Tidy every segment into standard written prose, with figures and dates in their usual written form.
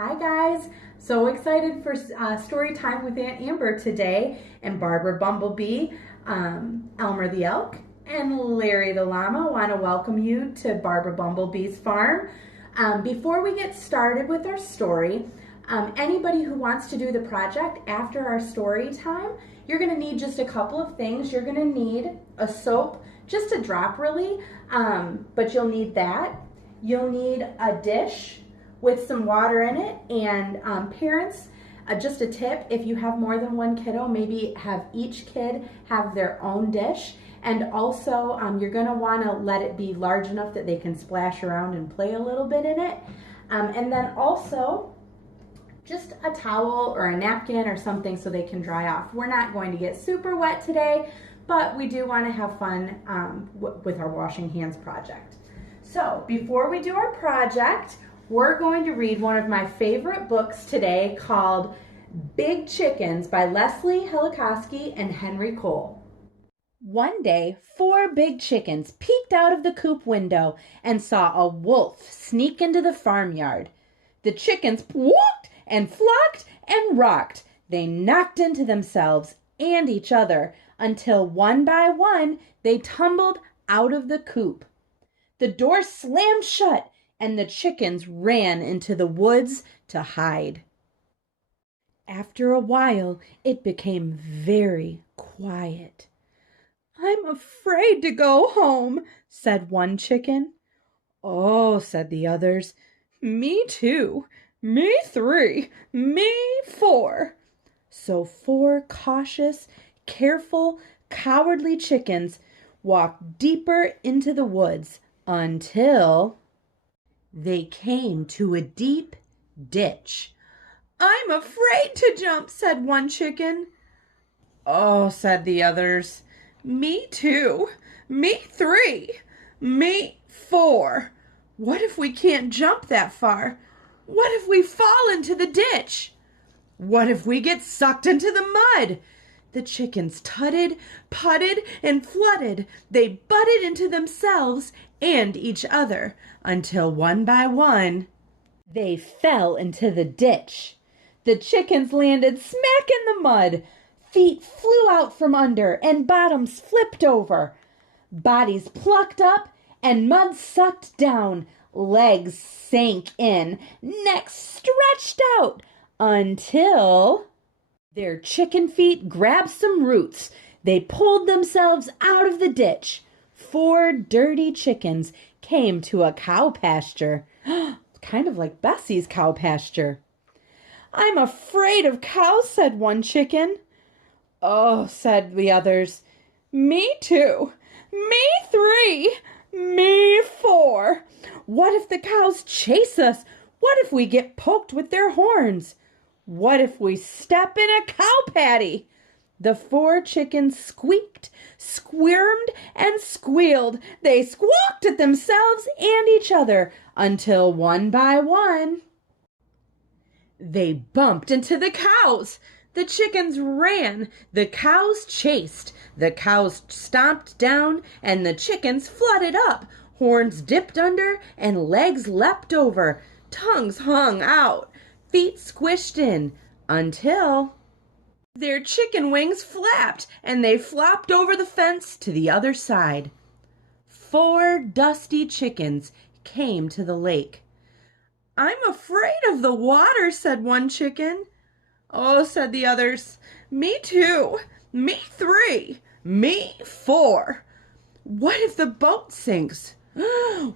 Hi guys, so excited for story time with Aunt Amber today, and Barbara Bumblebee, Elmer the Elk, and Larry the Llama want to welcome you to Barbara Bumblebee's farm. Before we get started with our story, anybody who wants to do the project after our story time, you're going to need just a couple of things. You're going to need a soap, just a drop really, but you'll need that. You'll need a dish with some water in it, and parents, just a tip, if you have more than one kiddo, maybe have each kid have their own dish. And also you're going to want to let it be large enough that they can splash around and play a little bit in it. And then also just a towel or a napkin or something so they can dry off. We're not going to get super wet today, but we do want to have fun with our washing hands project. So before we do our project, we're going to read one of my favorite books today called Big Chickens by Leslie Helikowski and Henry Cole. One day, 4 big chickens peeked out of the coop window and saw a wolf sneak into the farmyard. The chickens walked and flocked and rocked. They knocked into themselves and each other until one by one they tumbled out of the coop. The door slammed shut and the chickens ran into the woods to hide. After a while, it became very quiet. "I'm afraid to go home," said one chicken. "Oh," said the others, "me too. Me 3. Me 4. So 4 cautious, careful, cowardly chickens walked deeper into the woods until they came to a deep ditch. "I'm afraid to jump," said one chicken. "Oh," said the others, "me too. Me 3. Me 4. What if we can't jump that far? What if we fall into the ditch? What if we get sucked into the mud?" The chickens tutted, putted, and fluttered. They butted into themselves and each other until one by one they fell into the ditch. The chickens landed smack in the mud. Feet flew out from under and bottoms flipped over. Bodies plucked up and mud sucked down. Legs sank in, necks stretched out until their chicken feet grabbed some roots. They pulled themselves out of the ditch. 4 dirty chickens came to a cow pasture. Kind of like Bessie's cow pasture. "I'm afraid of cows," said one chicken. "Oh," said the others, "me too. Me 3. Me 4. What if the cows chase us? What if we get poked with their horns? What if we step in a cow patty?" The 4 chickens squeaked, squirmed, and squealed. They squawked at themselves and each other until one by one they bumped into the cows. The chickens ran, the cows chased, the cows stomped down, and the chickens flooded up. Horns dipped under, and legs leapt over. Tongues hung out, feet squished in, until their chicken wings flapped, and they flopped over the fence to the other side. 4 dusty chickens came to the lake. "I'm afraid of the water," said one chicken. "Oh," said the others, "me too. Me 3. Me 4. What if the boat sinks?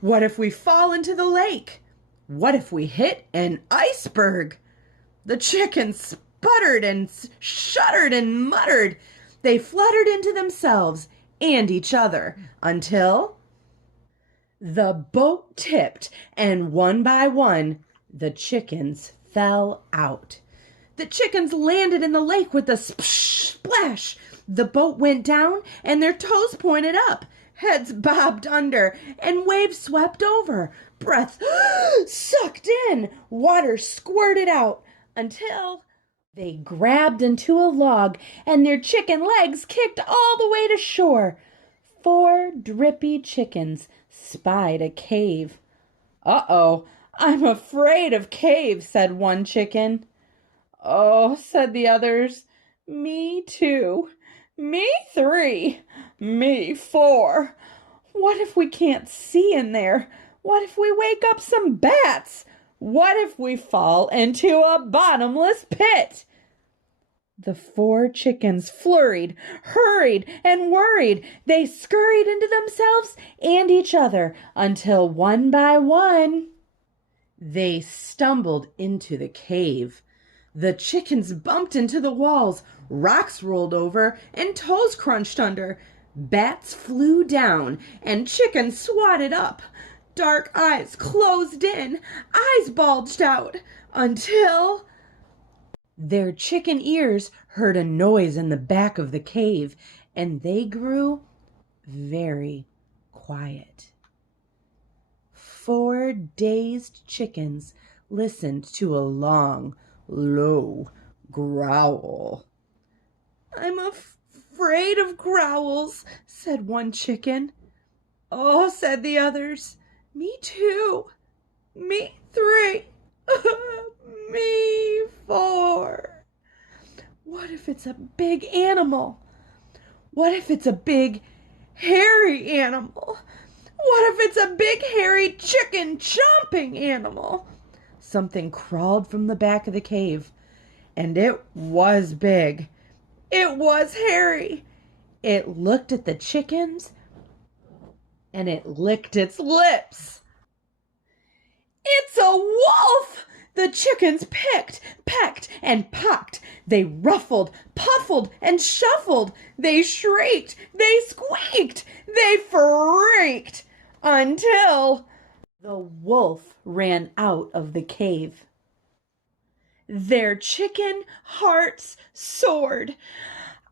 What if we fall into the lake? What if we hit an iceberg?" The chickens sputtered and shuddered and muttered. They fluttered into themselves and each other until the boat tipped, and one by one the chickens fell out. The chickens landed in the lake with a splash. The boat went down and their toes pointed up. Heads bobbed under and waves swept over. Breath sucked in. Water squirted out until they grabbed into a log and their chicken legs kicked all the way to shore. 4 drippy chickens spied a cave. "Uh-oh, I'm afraid of caves, said one chicken. Oh, said the others, me too. Me 3. Me 4. What if we can't see in there? What if we wake up some bats? What if we fall into a bottomless pit? The 4 chickens flurried, hurried, and worried. They scurried into themselves and each other until one by one they stumbled into the cave. The chickens bumped into the walls, rocks rolled over, and toes crunched under. Bats flew down, and chickens swatted up. Dark eyes closed in, eyes bulged out, until their chicken ears heard a noise in the back of the cave, and they grew very quiet. 4 dazed chickens listened to a long, low growl. I'm afraid of growls, said one chicken. Oh, said the others, me too. Me 3. Me 4. What if it's a big animal? What if it's a big, hairy animal? What if it's a big, hairy, chicken-chomping animal? Something crawled from the back of the cave, and it was big. It was hairy. It looked at the chickens, and it licked its lips. It's a wolf! The chickens picked, pecked, and pocked. They ruffled, puffled, and shuffled. They shrieked, they squeaked, they freaked, until the wolf ran out of the cave. Their chicken hearts soared.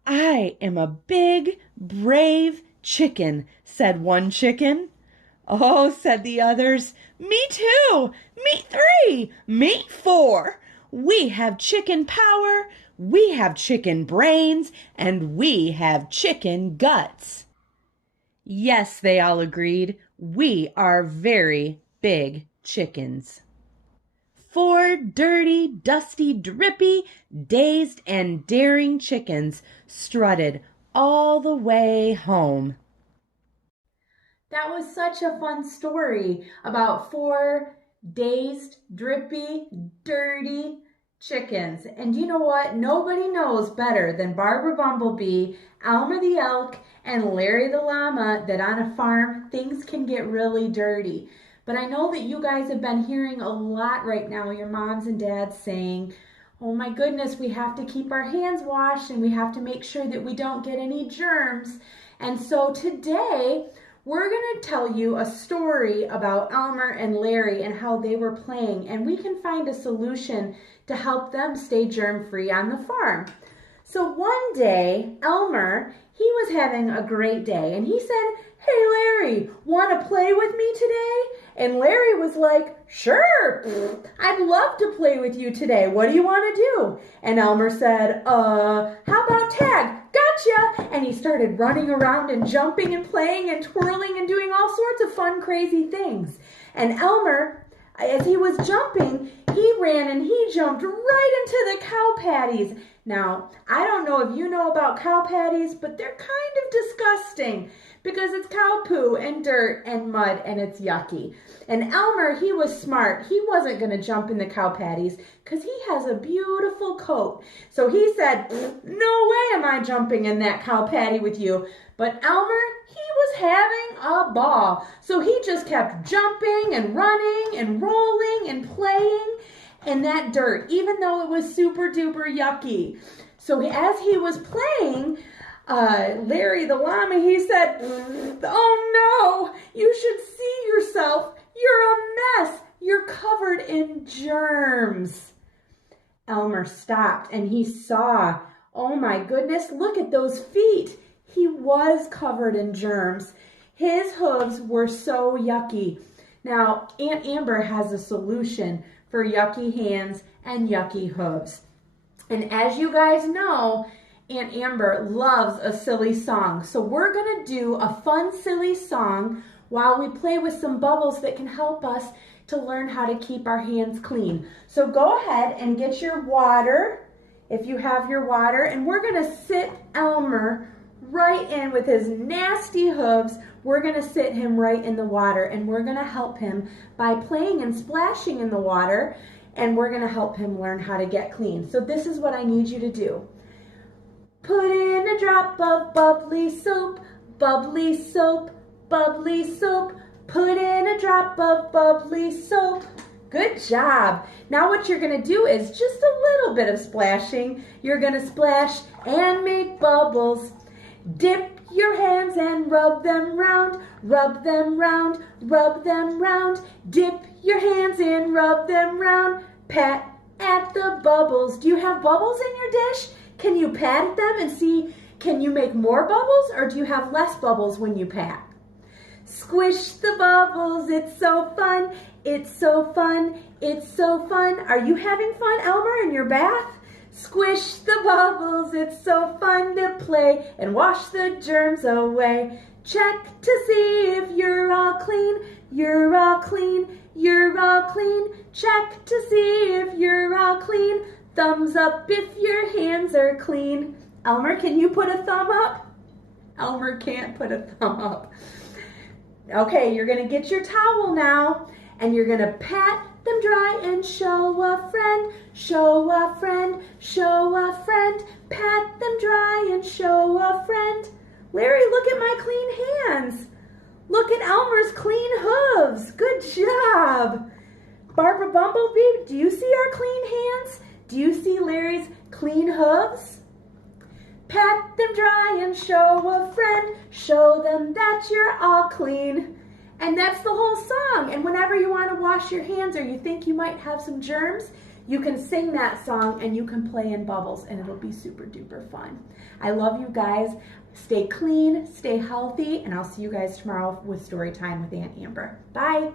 I am a big, brave chicken, said one chicken. Oh, said the others, me too, me 3, me 4. We have chicken power, we have chicken brains, and we have chicken guts. Yes, they all agreed, we are very big chickens. 4 dirty, dusty, drippy, dazed, and daring chickens strutted all the way home. That was such a fun story about 4 dazed, drippy, dirty chickens. And you know what? Nobody knows better than Barbara Bumblebee, Elmer the Elk, and Larry the Llama that on a farm things can get really dirty. But I know that you guys have been hearing a lot right now, your moms and dads saying, oh my goodness, we have to keep our hands washed and we have to make sure that we don't get any germs. And so today, we're going to tell you a story about Elmer and Larry and how they were playing, and we can find a solution to help them stay germ-free on the farm. So one day, Elmer, he was having a great day, and he said, hey Larry, want to play with me today? And Larry was like, sure, I'd love to play with you today. What do you want to do? And Elmer said, how about tag? Gotcha! And he started running around and jumping and playing and twirling and doing all sorts of fun, crazy things. And Elmer, as he was jumping, he ran and he jumped right into the cow patties. Now, I don't know if you know about cow patties, but they're kind of disgusting because it's cow poo and dirt and mud and it's yucky. And Elmer, he was smart. He wasn't going to jump in the cow patties because he has a beautiful coat. So he said, no way am I jumping in that cow patty with you. But Elmer, he was having a ball. So he just kept jumping and running and rolling and playing in that dirt, even though it was super duper yucky. So as he was playing, Larry the llama, he said, oh no, you should see yourself. You're a mess. You're covered in germs. Elmer stopped and he saw, oh my goodness, look at those feet. He was covered in germs. His hooves were so yucky. Now, Aunt Amber has a solution for yucky hands and yucky hooves. And as you guys know, Aunt Amber loves a silly song. So we're going to do a fun, silly song while we play with some bubbles that can help us to learn how to keep our hands clean. So go ahead and get your water, if you have your water, and we're gonna sit Elmer right in with his nasty hooves. We're gonna sit him right in the water, and we're gonna help him by playing and splashing in the water, and we're gonna help him learn how to get clean. So this is what I need you to do. Put in a drop of bubbly soap, bubbly soap, bubbly soap. Put in a drop of bubbly soap. Good job. Now what you're gonna do is just a little bit of splashing. You're gonna splash and make bubbles. Dip your hands and rub them round, rub them round, rub them round. Dip your hands in, rub them round. Pat at the bubbles. Do you have bubbles in your dish? Can you pat at them and see, can you make more bubbles, or do you have less bubbles when you pat? Squish the bubbles, it's so fun, it's so fun, it's so fun. Are you having fun, Elmer, in your bath? Squish the bubbles, it's so fun to play and wash the germs away. Check to see if you're all clean, you're all clean, you're all clean. Check to see if you're all clean. Thumbs up if your hands are clean. Elmer, can you put a thumb up? Elmer can't put a thumb up. Okay, you're gonna get your towel now, and you're gonna pat them dry and show a friend, show a friend, show a friend. Pat them dry and show a friend. Larry, look at my clean hands. Look at Elmer's clean hooves. Good job. Barbara Bumblebee, do you see our clean hands? Do you see Larry's clean hooves? Pat them dry and show a friend. Show them that you're all clean. And that's the whole song. And whenever you want to wash your hands or you think you might have some germs, you can sing that song and you can play in bubbles, and it'll be super duper fun. I love you guys. Stay clean, stay healthy, and I'll see you guys tomorrow with Story Time with Aunt Amber. Bye.